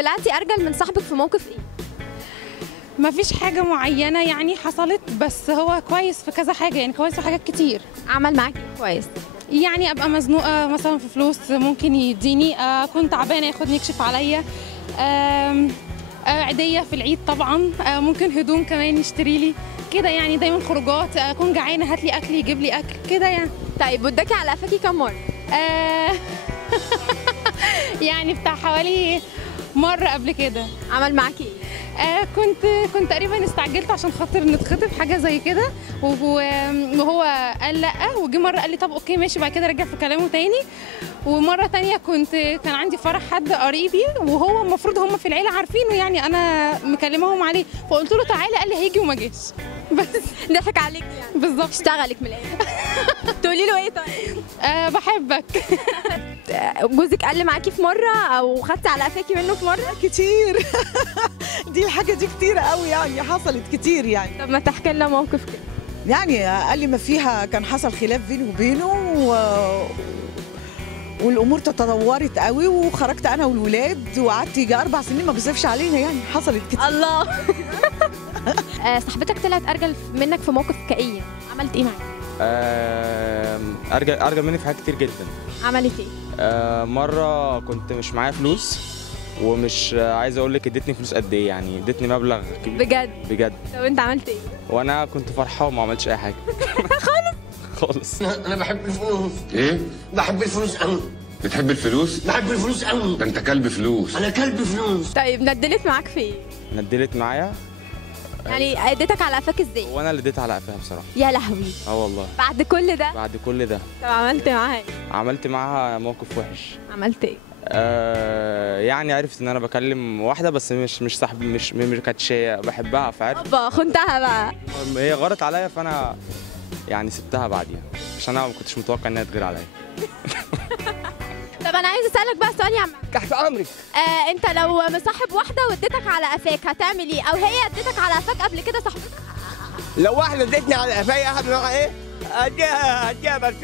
طلعتي ارجل من صاحبك في موقف ايه؟ ما فيش حاجة معينة يعني حصلت، بس هو كويس في كذا حاجة، يعني كويس في حاجات كتير. عمل معاكي كويس؟ يعني ابقى مزنوقة مثلا في فلوس ممكن يديني، كنت تعبانة ياخدني يكشف عليا، عيدية في العيد طبعا، ممكن هدوم كمان يشتري لي كده، يعني دايما خروجات، اكون جعانة هات لي اكل يجيب لي اكل كده يعني. طيب واداكي على قفاكي كام مرة؟ يعني بتاع حوالي مرة قبل كده. عمل معاكي ايه؟ كنت تقريبا استعجلت عشان خاطر نتخطب حاجه زي كده، وهو قال لا، وجي مره قال لي طب اوكي ماشي، بعد كده رجع في كلامه تاني. ومره تانية كان عندي فرح حد قريبي، وهو المفروض هم في العيله عارفينه، يعني انا مكلمهم عليه، فقلت له تعالى، قال لي هيجي وما جاش. بس ضحك عليك يعني؟ بالظبط، اشتغلك من الاخر. تقولي له ايه طيب؟ بحبك. جوزك قال معاكي في مره او خدتي على قفاكي منه في مره؟ كتير. دي الحاجة دي كتيرة قوي، يعني حصلت كتير يعني. طب ما تحكي لنا موقف كده. يعني قال لي ما فيها، كان حصل خلاف بيني وبينه والامور تطورت قوي، وخرجت انا والولاد وقعدت يجي 4 سنين ما بيصرفش علينا، يعني حصلت كتير. الله. صاحبتك طلعت ارجل منك في موقف كئيب، عملت ايه معاها؟ ارجل مني في حاجات كتير جدا. عملت ايه؟ مره كنت مش معايا فلوس، ومش عايز اقول لك ادتني فلوس قد ايه، يعني ادتني مبلغ كبير بجد؟ بجد. طب انت عملت ايه؟ وانا كنت فرحان وما عملتش اي حاجه. خالص. انا بحب الفلوس. ايه؟ بحب الفلوس قوي. بتحب الفلوس؟ بحب الفلوس قوي. ده انت كلب فلوس. انا كلب فلوس. طيب ندلت معاك في ايه؟ ندلت معايا؟ يعني اديتك على قفاك ازاي؟ وانا اللي اديت على قفاها بصراحه. يا لهوي. والله. بعد كل ده؟ بعد كل ده. طب عملت معاها ايه؟ عملت معاها موقف وحش. عملت ايه؟ يعني عرفت ان انا بكلم واحده، بس مش صاحبي، مش كانتش بحبها، فعرفت. ابا خنتها بقى. هي غارت عليا، فانا يعني سبتها بعديها، عشان انا ما كنتش متوقع انها تغير عليا. طب انا عايز اسالك بقى سؤال يا عم. تحت امرك. انت لو مصاحب واحده واديتك على قفاك هتعمل ايه؟ او هي اديتك على قفاك قبل كده صاحبتك؟ لو واحده ادتني على قفايا اعمل معاها ايه؟ اديها بس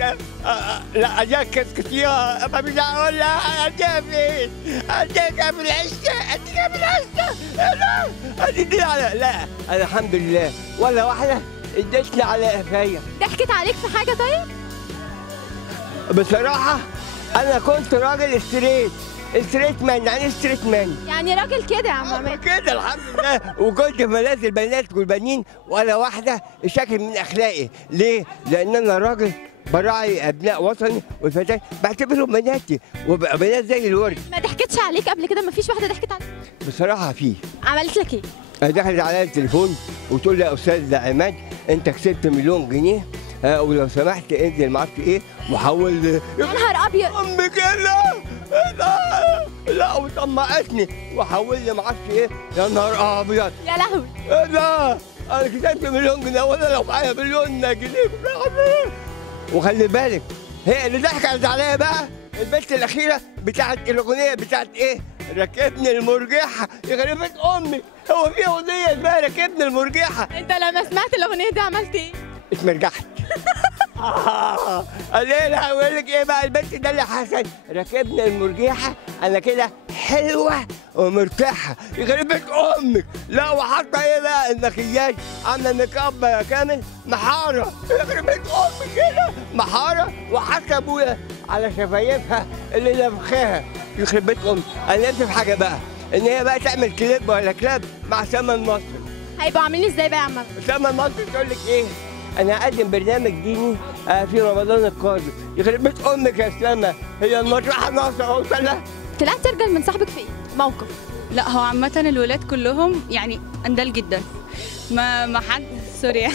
لا اديها كتير، ما مش هقول لها اديها فين؟ اديها في العشه، اديها في العشه. لا اديني على، لا انا الحمد لله ولا واحده ادتني على قفايا. ضحكت عليك في حاجه طيب؟ بصراحه انا كنت راجل ستريت مان. يعني ستريت مان يعني راجل كده يا عم كده الحمد لله. وكنت بنات البنات والبنين ولا واحده شكل من اخلاقي. ليه؟ لان انا راجل براعي ابناء وطني والفتاه بعتبرهم بناتي، وبقى بنات زي الورد. ما ضحكتش عليك قبل كده؟ ما فيش واحده ضحكت عليك؟ بصراحه في. عملت لك ايه؟ دخلت عليا التليفون وتقول لي يا استاذ عماد انت كسبت مليون جنيه، ولو سمحت انزل معاك في ايه وحول. يا نهار ابيض. امي كده. لا وطمعتني وحول لي معاك في ايه. يا نهار ابيض. يا لهوي. لا انا كسبت مليون جنيه، وانا لو معايا مليون جنيه. وخلي بالك هي اللي ضحكت عليا بقى البنت الاخيره بتاعت الاغنيه بتاعت ايه؟ ركبني المرجحه. يخرب بيت امي، هو في اغنيه اسمها ركبني المرجحه؟ انت لما سمعت الاغنيه دي عملت ايه؟ اتمرجحت. قال لي لا اقول لك ايه بقى البنت ده اللي حسن ركبني المرجحه، انا كده حلوه ومرتاحه. يخرب بيت امك. لا وحاطه ايه بقى المكياج، عامله ميك اب كامل محاره. يخرب بيت امك كده محاره، وحاطه ابويا على شفايفها اللي لفخاها. يخرب بيت امك. انا نفسي في حاجه بقى، ان هي بقى تعمل كليب ولا كلاب مع سما مصر. هيبقوا عاملين ازاي بقى يا عم؟ سما مصر تقول لك ايه؟ انا هقدم برنامج ديني في رمضان القادم. يخرب بيت امك يا سما، هي المطرحه ناقصه اوصل لها. طلعت ترجل من صاحبك في ايه؟ موقف. لا هو عامة الولاد كلهم يعني اندال جدا، ما حد سوري يعني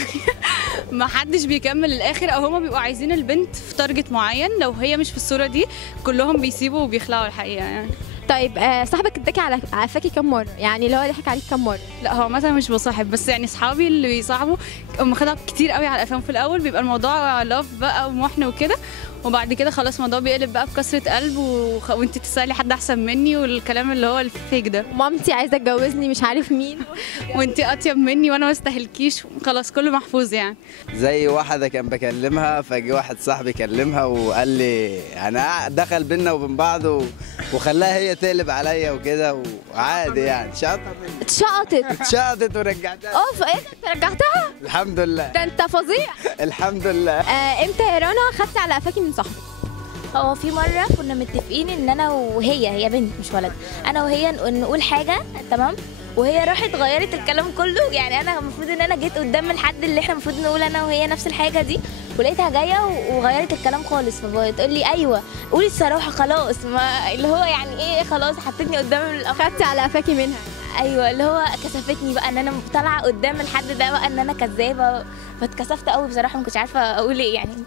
ما حدش بيكمل الاخر، او هما بيبقوا عايزين البنت في تارجت معين، لو هي مش في الصورة دي كلهم بيسيبوا وبيخلعوا الحقيقة يعني. طيب صاحبك اداكي على قفاكي كام مره؟ يعني اللي هو ضحك عليك كام مره؟ لا هو مثلا مش بصاحب، بس يعني اصحابي اللي بيصاحبوا هم خدوا كتير قوي على قفاهم في الاول، بيبقى الموضوع لاف بقى ومحن وكده، وبعد كده خلاص الموضوع بيقلب بقى بكسرة قلب وانت تسألي حد احسن مني والكلام اللي هو الفيك ده، مامتي عايزه تجوزني مش عارف مين. وانت اطيب مني وانا ما استاهلكيش، خلاص كله محفوظ يعني. زي واحده كان بكلمها فجي واحد صاحبي كلمها وقال لي انا دخل بينا وبين بعض وخلاها هي تقلب عليا وكده وعادي يعني. اتشقطت ورجعتها. اوف، ايه ده انت رجعتها؟ الحمد لله. ده انت فظيع. الحمد لله. امتى يا رنا خدتي على قفاكي من صاحبك؟ هو في مرة كنا متفقين ان انا وهي بنت مش ولد، انا وهي نقول حاجة تمام، وهي راحت غيرت الكلام كله. يعني انا المفروض ان انا جيت قدام الحد اللي احنا المفروض نقول انا وهي نفس الحاجة دي، ولقيتها جاية وغيرت الكلام خالص. فبتقول لي ايوه قولي الصراحة خلاص، ما اللي هو يعني ايه، خلاص حطتني قدام خدتي على قفاكي منها. ايوه اللي هو كسفتني بقى ان انا طالعة قدام الحد ده بقى ان انا كذابة، فاتكسفت قوي بصراحة، ما كنتش عارفة اقول ايه يعني.